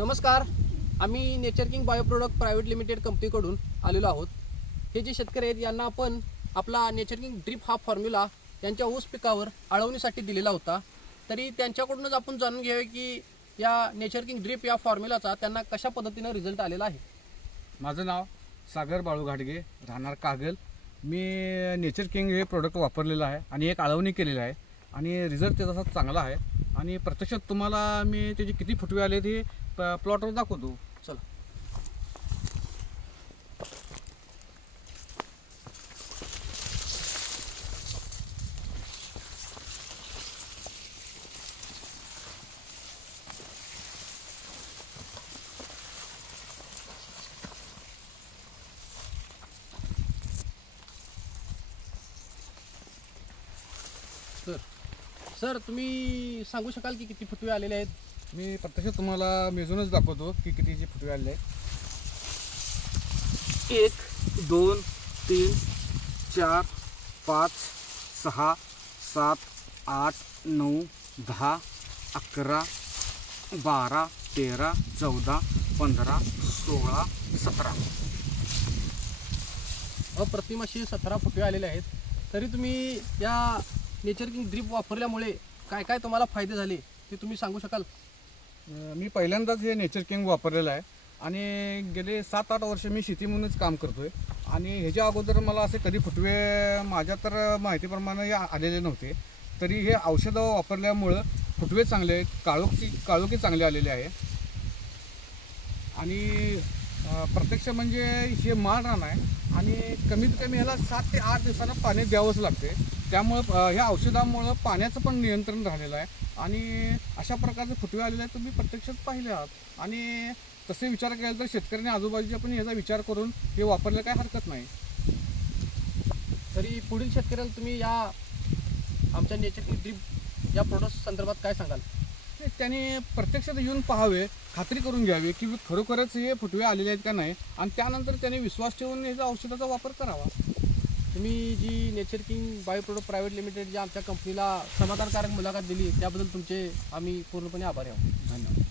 नमस्कार, आम्ही nature king bio product private limited कंपनीकडून आलेलो आहोत। हे जे शेतकरी आहेत यांना आपण आपला नेचर किंग ड्रिप हा फॉर्म्युला यांच्या ऊस पिकावर आळवणीसाठी दिलेला होता। तरी त्यांच्याकडूनच आपण जाणून घ्यावे की या नेचर किंग ड्रिप या फॉर्म्युलाचा त्यांना कशा पद्धतीने रिझल्ट आलेला आहे। माझं नाव सागर बाळू घाटगे, राहणार कागल। मी नेचर किंग हे प्रोडक्ट वापरलेलं आहे आणि एक आळवणी केलेलं आहे आणि रिझल्ट त्याचा चांगला आहे। आणि प्रत्यक्षात तुम्हाला मी त्याचे किती फुटवे आले ते प्लॉटवर दाखवतो। चला। सर तुम्ही सांगू शकाल की किती फुटवे आलेले आहेत? मी प्रत्यक्षात तुम्हाला मेजूनच दाखवतो की कितीचे फुटवे आले आहेत। 1 2 3 4 5 6 7 8 9 10 11 12 13 14 15 16 17 अप्रतिम असे 17 फुटवे आलेले आहेत। तरी तुम्ही या नेचर किंग ड्रिप वापरल्यामुळे काय काय तुम्हाला फायदे झाले ते तुम्ही सांगू शकाल? मी पहिल्यांदाच हे नेचर किंग वापरलेलं आहे आणि गेले 7-8 वर्ष मी शेती म्हणूनच काम करतोय आणि ह्याच्या अगोदर मला असे कधी फुटवे माझ्या तर माहितीप्रमाणे आलेले नव्हते। तरी हे औषधं वापरल्यामुळं फुटवे चांगले आहेत, काळोखी चांगले आलेले आहे आणि प्रत्यक्ष म्हणजे हे माळ रान आहे आणि कमीत कमी ह्याला 7 ते 8 दिवसांना पाणी द्यावंच लागते। त्यामुळं ह्या औषधामुळं पाण्याचं पण नियंत्रण राहिलेलं आहे आणि अशा प्रकारचे फुटवे आलेले आहेत तुम्ही प्रत्यक्षात पाहिले आहात। आणि तसे विचार केला तर शेतकऱ्यांनी आजूबाजूच्या पण याचा विचार करून हे वापरलं काय हरकत नाही। तरी पुढील शेतकऱ्याला तुम्ही या आमच्या नेचर किंग ड्रिप या प्रोडक्ट संदर्भात काय सांगाल? त्याने प्रत्यक्षात येऊन पाहावे, खात्री करून घ्यावी की खरोखरच हे फुटवे आलेले आहेत का नाही आणि त्यानंतर त्याने विश्वास ठेवून याचा औषधाचा वापर करावा। तुम्ही जी nature king bio product private limited ज्या आमच्या कंपनीला समाधानकारक मुलाखत दिली त्याबद्दल तुमचे आम्ही पूर्णपणे आभारी आहोत। धन्यवाद।